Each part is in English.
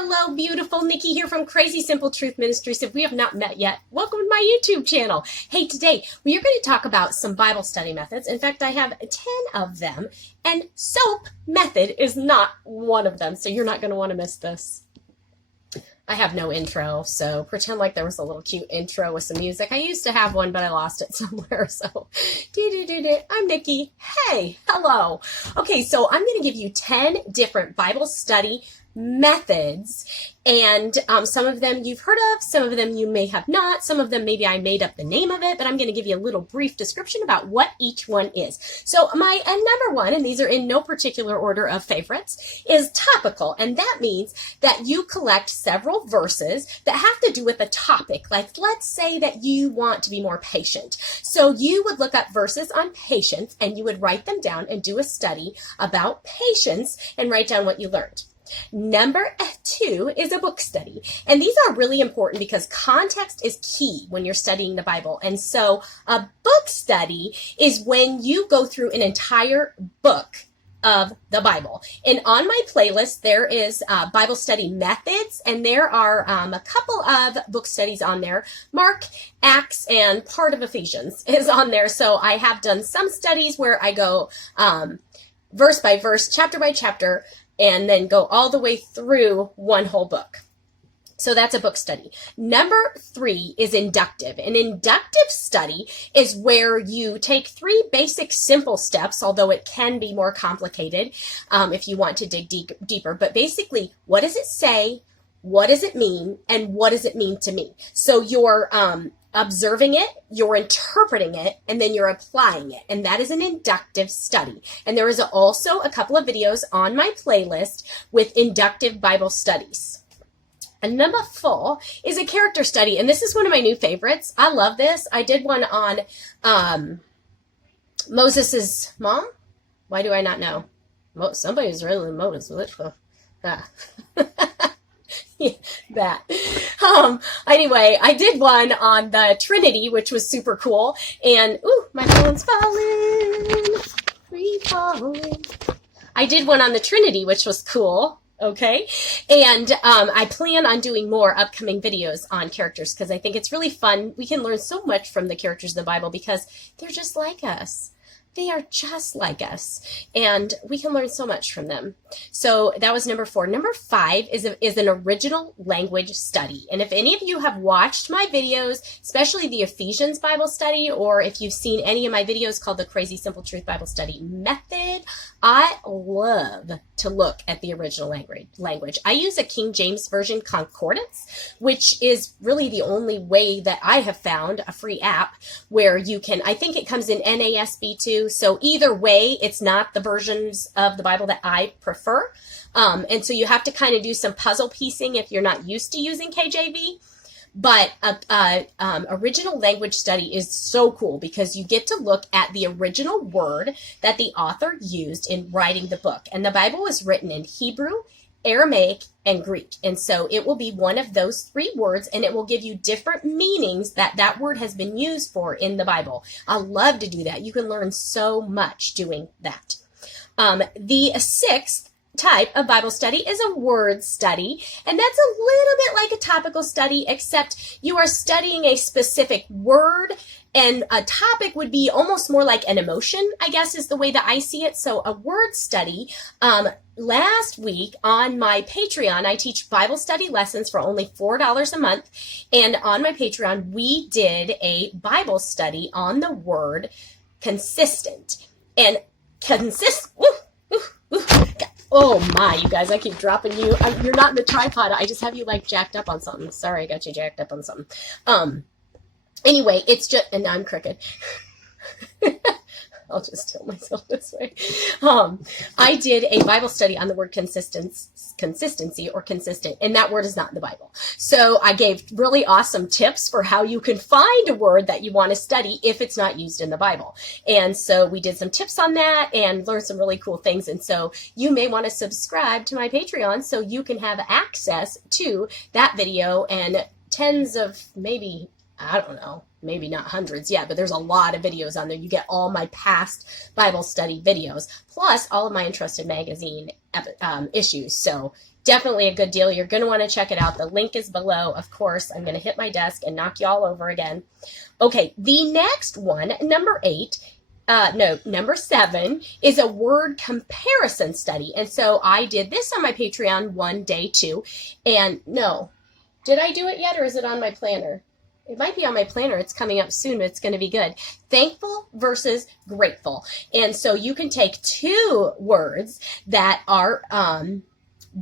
Hello, beautiful. Nikki here from Crazy Simple Truth Ministries. If we have not met yet, welcome to my YouTube channel. Hey, today we are going to talk about some Bible study methods. In fact, I have 10 of them, and SOAP method is not one of them, so you're not going to want to miss this. I have no intro, so pretend like there was a little cute intro with some music. I used to have one, but I lost it somewhere, so I'm Nikki. Hey, hello. Okay, so I'm going to give you 10 different Bible study methods, and some of them you've heard of, some of them you may have not, some of them maybe I made up the name of it, but I'm going to give you a little brief description about what each one is. So my number one, and these are in no particular order of favorites, is topical, and that means that you collect several verses that have to do with a topic. Like, let's say that you want to be more patient. So you would look up verses on patience, and you would write them down and do a study about patience and write down what you learned. Number two is a book study. And these are really important because context is key when you're studying the Bible. And so a book study is when you go through an entire book of the Bible. And on my playlist, there is Bible study methods, and there are a couple of book studies on there. Mark, Acts, and part of Ephesians is on there. So I have done some studies where I go verse by verse, chapter by chapter, and then go all the way through one whole book. So that's a book study. Number three is inductive. An inductive study is where you take three basic simple steps, although it can be more complicated if you want to dig deeper. But basically, what does it say? What does it mean? And what does it mean to me? So you're observing it, you're interpreting it, and then you're applying it. And that is an inductive study. And there is also a couple of videos on my playlist with inductive Bible studies. And number four is a character study. And this is one of my new favorites. I love this. I did one on Moses' mom. Why do I not know? Somebody's really Moses. Yeah, that. Anyway, I did one on the Trinity, which was super cool. And, ooh, my phone's falling. Free falling. I did one on the Trinity, which was cool. Okay. And I plan on doing more upcoming videos on characters because I think it's really fun. We can learn so much from the characters of the Bible because they're just like us. They are just like us, and we can learn so much from them. So that was number four. Number five is an original language study. And if any of you have watched my videos, especially the Ephesians Bible study, or if you've seen any of my videos called the Crazy Simple Truth Bible Study Method, I love to look at the original language. I use a King James Version concordance, which is really the only way that I have found a free app where you can, I think it comes in NASB too. So either way, it's not the versions of the Bible that I prefer. And so you have to kind of do some puzzle piecing if you're not used to using KJV. But original language study is so cool because you get to look at the original word that the author used in writing the book. And the Bible was written in Hebrew, Aramaic, and Greek. And so it will be one of those three words, and it will give you different meanings that word has been used for in the Bible. I love to do that. You can learn so much doing that. The sixth type of Bible study is a word study, and that's a little bit like a topical study, except you are studying a specific word, and a topic would be almost more like an emotion, I guess is the way that I see it. So a word study, last week on my Patreon, I teach Bible study lessons for only $4 a month, and on my Patreon, we did a Bible study on the word consistent, and oh my, you guys, I keep dropping you. You're not in the tripod. I just have you like jacked up on something. Sorry, I got you jacked up on something. Anyway, it's just, and now I'm crooked. I'll just tilt myself this way. I did a Bible study on the word consistency or consistent, and that word is not in the Bible. So I gave really awesome tips for how you can find a word that you want to study if it's not used in the Bible. And so we did some tips on that and learned some really cool things. And so you may want to subscribe to my Patreon so you can have access to that video and tens of maybe, I don't know, maybe not hundreds yet, but there's a lot of videos on there. You get all my past Bible study videos, plus all of my Entrusted magazine issues. So definitely a good deal. You're going to want to check it out. The link is below. Of course, I'm going to hit my desk and knock you all over again. Okay, the next one, number 7 is a word comparison study. And so I did this on my Patreon one day too. And no, did I do it yet, or is it on my planner? It might be on my planner. It's coming up soon. It's going to be good. Thankful versus grateful. And so you can take two words that are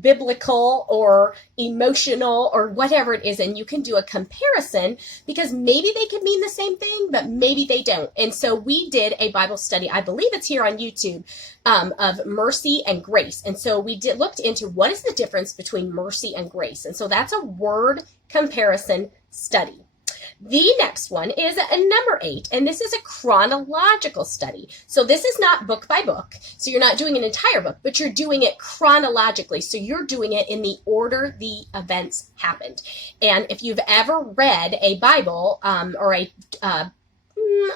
biblical or emotional or whatever it is, and you can do a comparison because maybe they could mean the same thing, but maybe they don't. And so we did a Bible study, I believe it's here on YouTube, of mercy and grace. And so we looked into what is the difference between mercy and grace. And so that's a word comparison study. The next one is number 8, and this is a chronological study. So this is not book by book, so you're not doing an entire book, but you're doing it chronologically. So you're doing it in the order the events happened. And if you've ever read a Bible or a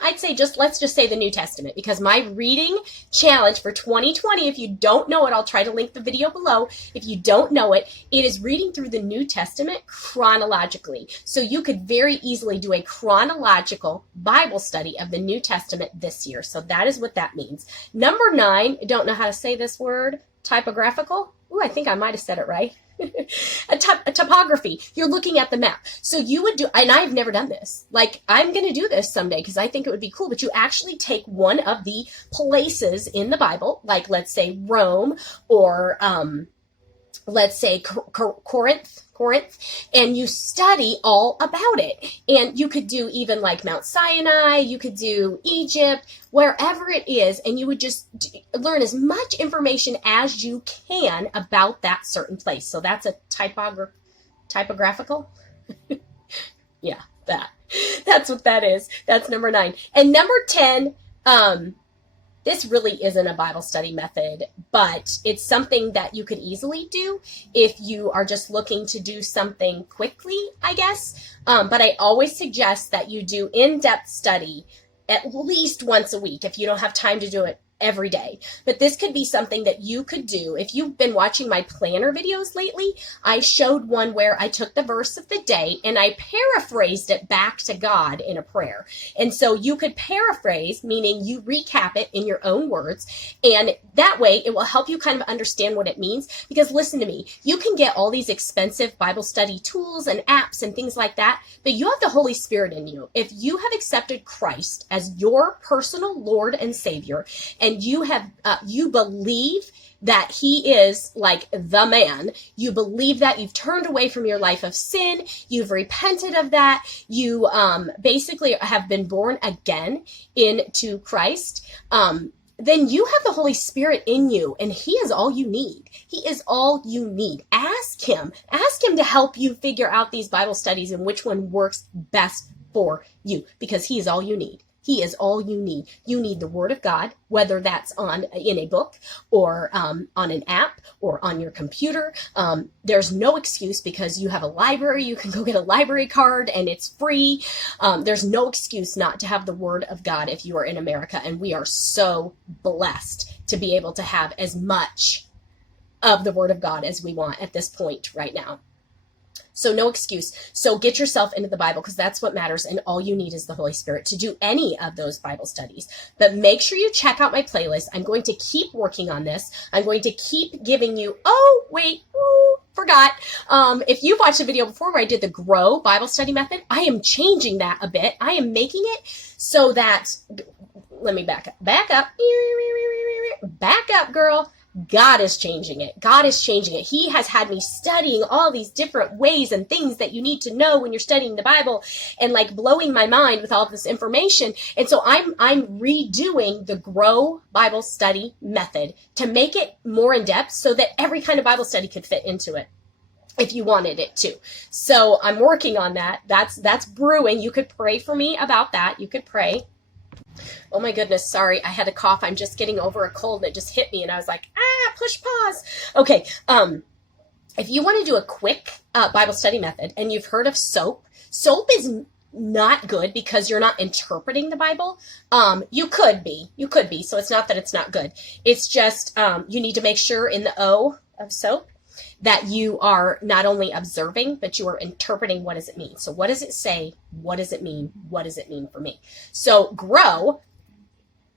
I'd say let's just say the New Testament, because my reading challenge for 2020, if you don't know it, I'll try to link the video below. If you don't know it, it is reading through the New Testament chronologically. So you could very easily do a chronological Bible study of the New Testament this year. So that is what that means. Number 9, I don't know how to say this word, typographical. Ooh, I think I might have said it right. A typography. You're looking at the map. So you would do, and I've never done this. Like, I'm going to do this someday because I think it would be cool, but you actually take one of the places in the Bible, like let's say Rome or let's say Corinth, and you study all about it. And you could do even like Mount Sinai, you could do Egypt, wherever it is, and you would just learn as much information as you can about that certain place. So that's a typographical. Yeah, that's what that is. That's number 9. And number 10, this really isn't a Bible study method, but it's something that you could easily do if you are just looking to do something quickly, I guess. But I always suggest that you do in-depth study at least once a week if you don't have time to do it every day. But this could be something that you could do. If you've been watching my planner videos lately, I showed one where I took the verse of the day and I paraphrased it back to God in a prayer. And so you could paraphrase, meaning you recap it in your own words. And that way it will help you kind of understand what it means. Because listen to me, you can get all these expensive Bible study tools and apps and things like that, but you have the Holy Spirit in you. If you have accepted Christ as your personal Lord and Savior, and you have you believe that he is like the man, you believe that you've turned away from your life of sin, you've repented of that, you basically have been born again into Christ, then you have the Holy Spirit in you, and he is all you need. He is all you need. Ask him to help you figure out these Bible studies and which one works best for you, because he is all you need. He is all you need. You need the Word of God, whether that's in a book or on an app or on your computer. There's no excuse because you have a library. You can go get a library card and it's free. There's no excuse not to have the Word of God if you are in America. And we are so blessed to be able to have as much of the Word of God as we want at this point right now. So no excuse. So get yourself into the Bible, because that's what matters, and all you need is the Holy Spirit to do any of those Bible studies. But make sure you check out my playlist. I'm going to keep working on this. I'm going to keep giving you, forgot. If you've watched a video before where I did the Grow Bible Study Method, I am changing that a bit. I am making it so that, let me back up, girl. God is changing it. God is changing it. He has had me studying all these different ways and things that you need to know when you're studying the Bible, and like blowing my mind with all this information. And so I'm redoing the Grow Bible Study Method to make it more in depth so that every kind of Bible study could fit into it, if you wanted it to. So I'm working on that. That's brewing. You could pray for me about that. You could pray. Oh my goodness, sorry, I had a cough. I'm just getting over a cold and it just hit me and I was like, push pause. Okay, if you want to do a quick Bible study method and you've heard of soap is not good because you're not interpreting the Bible. You could be, so it's not that it's not good. It's just you need to make sure in the O of soap that you are not only observing, but you are interpreting. What does it mean? So what does it say? What does it mean? What does it mean for me? So grow,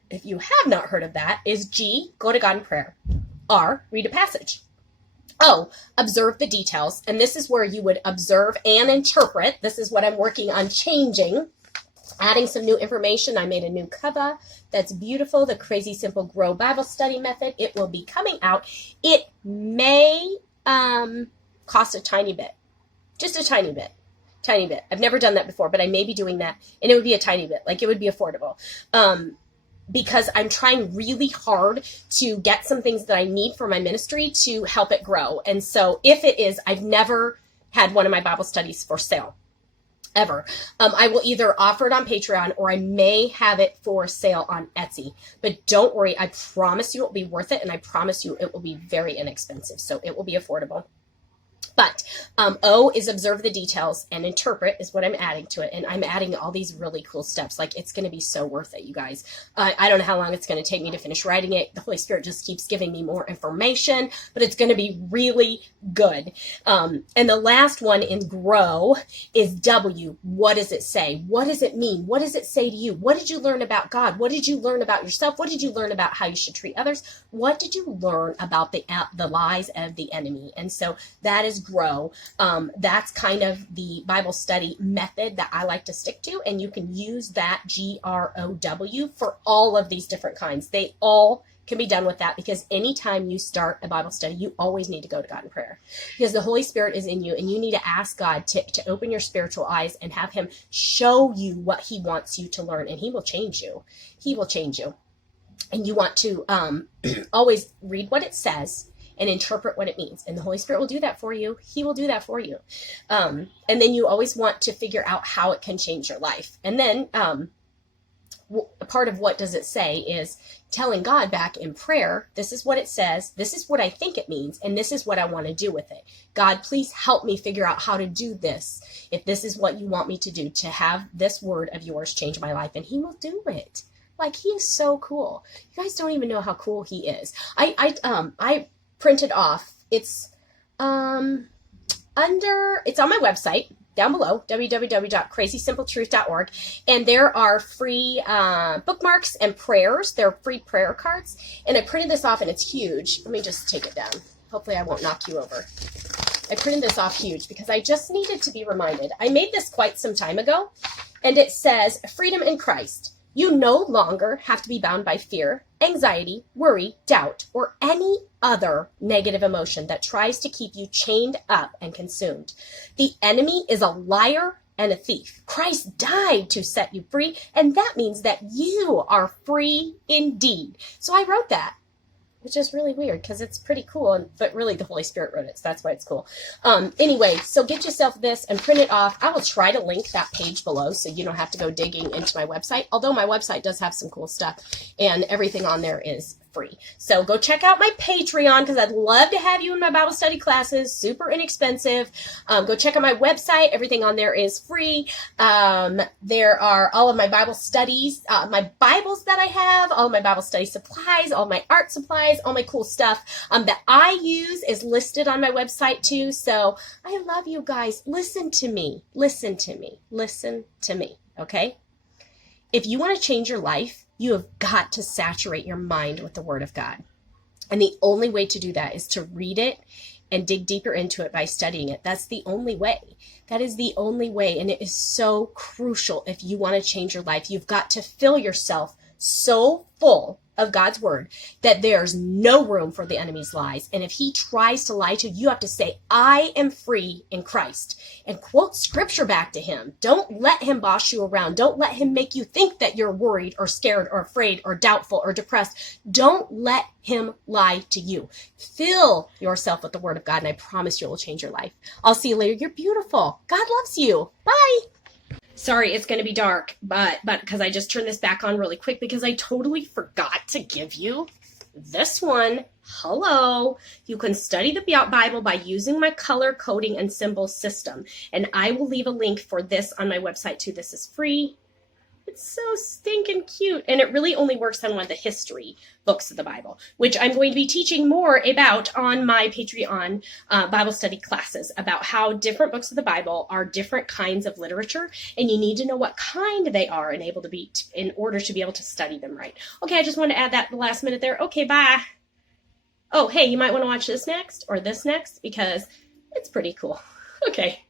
if you have not heard of that, is G, go to God in prayer. R, read a passage. O, observe the details. And this is where you would observe and interpret. This is what I'm working on changing, adding some new information. I made a new cover that's beautiful, the Crazy Simple Grow Bible Study Method. It will be coming out. It may cost a tiny bit, just a tiny bit. I've never done that before, but I may be doing that, and it would be a tiny bit, like it would be affordable. Because I'm trying really hard to get some things that I need for my ministry to help it grow. And so if it is, I've never had one of my Bible studies for sale, ever. I will either offer it on Patreon or I may have it for sale on Etsy. But don't worry, I promise you it will be worth it, and I promise you it will be very inexpensive. So it will be affordable. But O is observe the details, and interpret is what I'm adding to it. And I'm adding all these really cool steps. Like, it's going to be so worth it, you guys. I don't know how long it's going to take me to finish writing it. The Holy Spirit just keeps giving me more information, but it's going to be really good. And the last one in grow is W. What does it say? What does it mean? What does it say to you? What did you learn about God? What did you learn about yourself? What did you learn about how you should treat others? What did you learn about the lies of the enemy? And so that is grow. That's kind of the Bible study method that I like to stick to, and you can use that GROW for all of these different kinds. They all can be done with that, because anytime you start a Bible study, you always need to go to God in prayer, because the Holy Spirit is in you, and you need to ask God to open your spiritual eyes and have him show you what he wants you to learn, and he will change you. He will change you. And you want to always read what it says and interpret what it means. And the Holy Spirit will do that for you. He will do that for you. And then you always want to figure out how it can change your life. And then part of what does it say is telling God back in prayer, this is what it says, this is what I think it means, and this is what I want to do with it. God, please help me figure out how to do this. If this is what you want me to do, to have this word of yours change my life, and he will do it. Like, he is so cool. You guys don't even know how cool he is. I printed off. It's on my website down below, www.crazysimpletruth.org, and there are free bookmarks and prayers. They're free prayer cards, and I printed this off, and it's huge. Let me just take it down. Hopefully I won't knock you over. I printed this off huge because I just needed to be reminded. I made this quite some time ago, and it says, freedom in Christ. You no longer have to be bound by fear, anxiety, worry, doubt, or any other negative emotion that tries to keep you chained up and consumed. The enemy is a liar and a thief. Christ died to set you free, and that means that you are free indeed. So I wrote that, which is really weird because it's pretty cool, but really the Holy Spirit wrote it, so that's why it's cool. Anyway, so get yourself this and print it off. I will try to link that page below so you don't have to go digging into my website, although my website does have some cool stuff, and everything on there is free. So go check out my Patreon, because I'd love to have you in my Bible study classes, super inexpensive. Go check out my website. Everything on there is free. There are all of my Bible studies, my Bibles that I have, all my Bible study supplies, all my art supplies, all my cool stuff that I use is listed on my website too. So I love you guys. Listen to me. Listen to me. Listen to me. Okay? If you want to change your life, you have got to saturate your mind with the Word of God. And the only way to do that is to read it and dig deeper into it by studying it. That's the only way. That is the only way. And it is so crucial if you want to change your life. You've got to fill yourself so full of God's word that there's no room for the enemy's lies. And if he tries to lie to you, you have to say, I am free in Christ, and quote scripture back to him. Don't let him boss you around. Don't let him make you think that you're worried or scared or afraid or doubtful or depressed. Don't let him lie to you. Fill yourself with the word of God, and I promise you it will change your life. I'll see you later. You're beautiful. God loves you. Bye. Sorry, it's going to be dark, but because I just turned this back on really quick because I totally forgot to give you this one. Hello. You can study the Bible by using my color coding and symbol system. And I will leave a link for this on my website too. This is free. It's so stinking cute. And it really only works on one of the history books of the Bible, which I'm going to be teaching more about on my Patreon Bible study classes, about how different books of the Bible are different kinds of literature, and you need to know what kind they are and able to be in order to be able to study them right. Okay, I just want to add that at the last minute there. Okay, bye. Oh, hey, you might want to watch this next or this next because it's pretty cool. Okay.